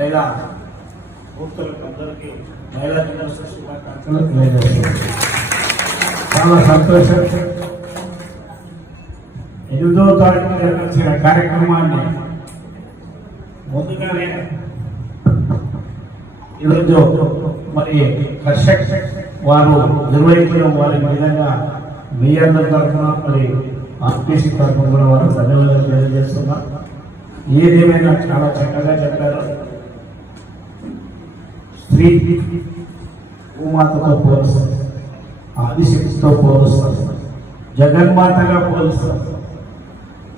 మహిళా భక్తులకు అందరికీ మహిళా దినోత్సవ శుభాకాంక్షలు. చాలా సంతోషం. ఎనిమిదో తారీఖు జరిగిన కార్యక్రమాన్ని ముందుగానే ఈరోజు మరి కర్షక్ వారు నిర్వహించడం వారి విధంగా మీ అందరి తరఫున మరి ఆర్టీసీ తరఫున కూడా వారు ధన్యవాదాలు తెలియజేస్తున్నా. ఏదేమైనా చాలా చక్కగా చెప్పారు. స్త్రీ భూమాతతో పోలుస్తారు. ఆదిశక్తితో పోలుస్తారు. జగన్మాతగా పోలుస్తారు.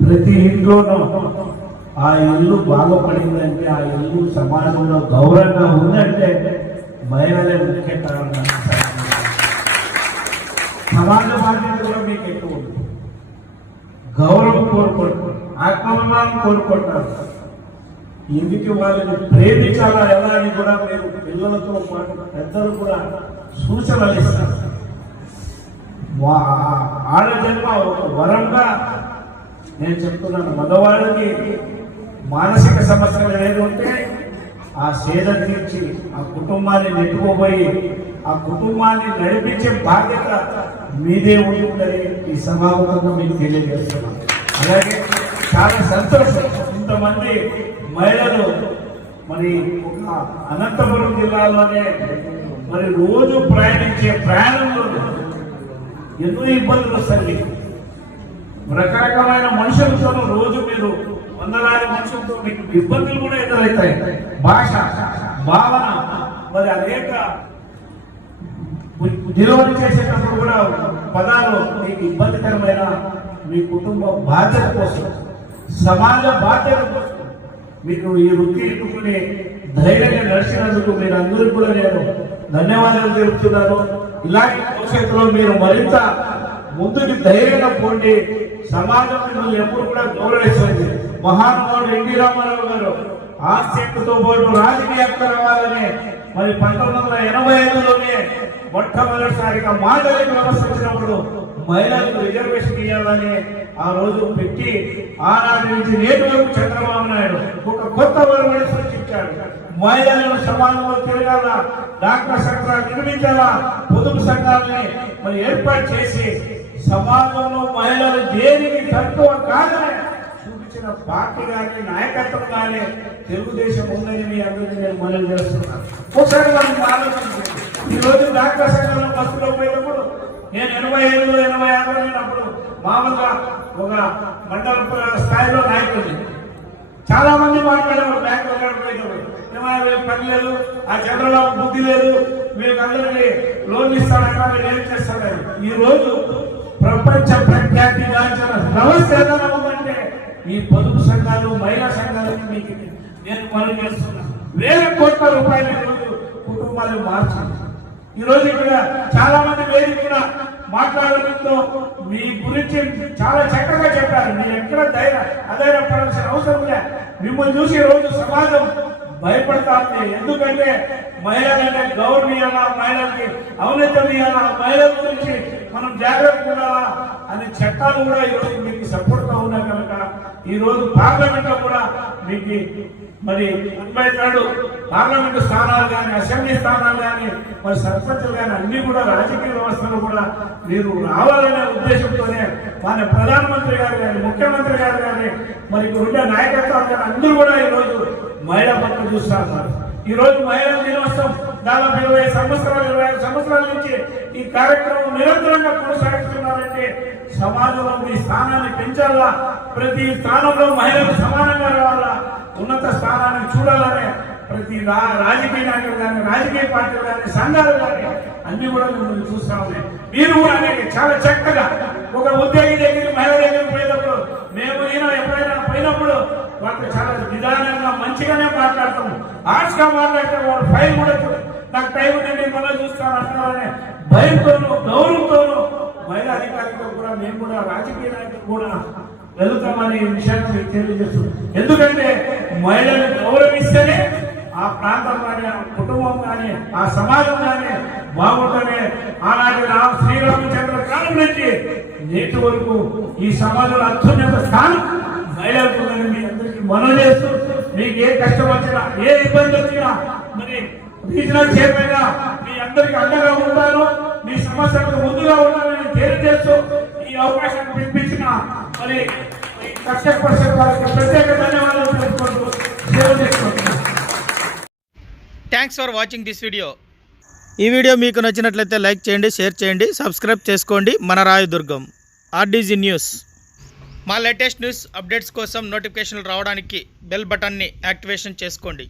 ప్రతి ఇంట్లోనూ ఆ ఇల్లు బాగుపడిందంటే ఆ ఇల్లు సమాజంలో గౌరవంగా ఉందంటే మహిళలే ముఖ్య కారణం సమాజ బాధ్యత కూడా మీకు ఎక్కువ ఉంది గౌరవం కోరుకుంటారు. ఆత్మాభిమానం కోరుకుంటారు. ఎందుకు వారిని ప్రేమించాలా ఎలా అని కూడా మీరు పిల్లలతో పాటు పెద్దలు కూడా సూచనలు ఇస్తారు. ఆడజన్మ ఒక వరంగా నేను చెప్తున్నాను. మగవాడికి మానసిక సమస్యలు ఏది ఉంటే ఆ సేద తీర్చి ఆ కుటుంబాన్ని నెట్టుకోబోయి ఆ కుటుంబాన్ని నడిపించే బాధ్యత మీదే ఉంటుందని ఈ సమావేశంగా మీకు తెలియజేస్తున్నాను. అలాగే చాలా సంతోషం. ఇంతమంది మహిళలు మరి ఒక అనంతపురం జిల్లాలోనే మరి రోజు ప్రయాణించే ప్రయాణంలో ఎన్నో ఇబ్బందులు వస్తాయి. రకరకమైన మనుషులతో రోజు మీరు వందలాది మనుషులతో మీకు ఇబ్బందులు కూడా ఎదురవుతాయి. భాష భావన మరి అనేక డెలివరీ చేసేటప్పుడు కూడా పదాలు మీకు ఇబ్బందికరమైన మీ కుటుంబ బాధ్యత కోసం సమాజ బాధ్యత మీకు ఈ వృత్తి ఎన్నుకుని ధైర్యంగా నడిచినందుకు మీరు అందరూ కూడా నేను ధన్యవాదాలు తెలుపుతున్నాను. ఇలాంటి భవిష్యత్తులో మీరు మరింత ముందుకు ధైర్యంగా పోండి. సమాజం మిమ్మల్ని ఎప్పుడు కూడా గౌరవిస్తుంది. మహానుభావుడు ఎన్టీ రామారావు గారు ఆస్తితో పాటు రాజకీయ రావాలని మరి పంతొమ్మిది వందల ఎనభై ఐదులోనే మొట్టమొదటిసారిగా మాదలిక వ్యవస్థ వచ్చినప్పుడు మహిళలకు రిజర్వేషన్ ఇవ్వాలని ఆ రోజు పెట్టి ఆనాటి నుంచి నేటి వరకు చంద్రబాబు నాయుడు ఒక కొత్త వరవడి సృష్టించాడు. మహిళలను సమాజంలో తిరగాల డాక్టర్ సంఘాలు నిర్మించాలా పొదుపు సంఘాలని మరి ఏర్పాటు చేసి సమాజంలో మహిళలు దేనికి తక్కువ కాదని చూపించిన పార్టీ కానీ నాయకత్వం కానీ తెలుగుదేశం ఉందని మీ అందరినీ నేను మనవి చేస్తున్నాను ఒకసారి మనం ఆలోచించండి ఈ డాక్టర్ సంఘాలను బస్సులో పోయినప్పుడు నేను ఎనభై ఐదులో ఎనభై ఆరులో లేనప్పుడు మామూలుగా ఒక మండల స్థాయిలో నాయకుడిని. చాలా మంది మాట్లాడేవారు బ్యాంక్ పోయినప్పుడు పని లేదు ఆ చంద్రబాబు బుద్ధి లేదు మీకు అందరికీ లోన్ ఇస్తాడట మీరు ఏం చేస్తారని ఈ రోజు ప్రపంచ ప్రఖ్యాతి గాంచిన వ్యవస్థ ఏదైనా ఉందంటే ఈ పొదుపు సంఘాలు మహిళా సంఘాలు మీకు? నేను పనులు చేస్తున్నా. వేల కోట్ల రూపాయలు కుటుంబాలు మార్చాలి ఈ రోజు ఇక్కడ చాలా మంది వేదికన కూడా మాట్లాడడంతో మీ గురించి చాలా చక్కగా చెప్పారు. మీరు ఎక్కడ ధైర్య అధైర్యపడాల్సిన అవసరం లే. మిమ్మల్ని చూసి రోజు సమాజం భయపడతా ఎందుకంటే మహిళలంటే గౌరవం ఇవ్వాలా మహిళలకి ఔన్నత్యం ఇవ్వాలా మహిళల గురించి మనం జాగ్రత్త ఉండాలా అనే చట్టాలు కూడా ఈ రోజు మీకు సపోర్ట్గా ఉన్నా కనుక ఈరోజు పార్లమెంట్లో కూడా మీకు మరి ముప్పై నాడు పార్లమెంట్ స్థానాలు కానీ అసెంబ్లీ స్థానాలు కానీ మరి సర్పంచులు కానీ అన్ని కూడా రాజకీయ వ్యవస్థలు కూడా మీరు రావాలనే ఉద్దేశంతోనే మన ప్రధానమంత్రి గారు కానీ ముఖ్యమంత్రి గారు కానీ మరి ఇక్కడ ఉండే నాయకత్వాలు కానీ అందరూ కూడా ఈరోజు మహిళా పట్ల చూస్తా ఉన్నారు. ఈ రోజు మహిళా దినోత్సవం దాదాపు ఇరవై సంవత్సరాలు ఇరవై ఐదు సంవత్సరాల నుంచి ఈ కార్యక్రమం నిరంతరంగా కొనసాగిస్తున్నారంటే సమాజంలో మీ స్థానాన్ని పెంచాలా? ప్రతి స్థానంలో మహిళలు సమానంగా రావాలా? ఉన్నత స్థానాన్ని చూడాలనే ప్రతి రా- రాజకీయ నాయకులు కానీ రాజకీయ పార్టీలు కానీ సంఘాలు కానీ అన్ని కూడా మిమ్మల్ని చూస్తా ఉన్నాయి. మీరు కూడా అనేది చాలా చక్కగా ఒక ఉద్యోగి దగ్గర మహిళ దగ్గర పోయినప్పుడు మేము ఈయన ఎప్పుడైనా పోయినప్పుడు వాళ్ళకి చాలా నిదానంగా మంచిగానే మాట్లాడతాము. ఆర్ట్స్గా మాట్లాడితే వాళ్ళు ఫైల్ కూడా నాకు టైం ఉందండి మళ్ళీ చూస్తాను అంటారనే భయంతోనూ గౌరవంతోనూ మహిళా అధికారులతో కూడా మేము కూడా రాజకీయ నాయకులు కూడా వెళ్తామని విషయాన్ని మీకు తెలియజేస్తున్నాం ఎందుకంటే మహిళలు గౌరవిస్తేనే ఆ ప్రాంతం కానీ ఆ కుటుంబం కానీ ఆ సమాజం కానీ బాగుంటేనే ఆనాటి రామ శ్రీరామచంద్ర కాలం నుంచి నేటి వరకు ఈ సమాజంలో అత్యున్నత స్థానం మహిళలకు మీ అందరికీ మనం చేస్తూ మీకు ఏ కష్టం వచ్చినా ఏ ఇబ్బంది వచ్చినా మరి రీజనల్ చైర్మన్గా మీ అందరికి అండగా ఉంటాను. మీ సమస్యలకు ముందుగా ఉంటానని తెలియజేస్తూ ఈ అవకాశాన్ని పిలిపించిన మరి ఈ కష్ట పరిషత్ వారికి ప్రత్యేక ధన్యవాదాలు తెలుసుకుంటూ సేవ చేసుకుంటున్నాను thanks for watching this video ఈ వీడియో మీకు నచ్చినట్లయితే లైక్ చేయండి షేర్ చేయండి సబ్స్క్రైబ్ చేసుకోండి. మన రాయదుర్గం ఆర్డీజీ న్యూస్ మా లేటెస్ట్ న్యూస్ అప్డేట్స్ కోసం నోటిఫికేషన్లు రావడానికి బెల్ బటన్ని యాక్టివేషన్ చేసుకోండి.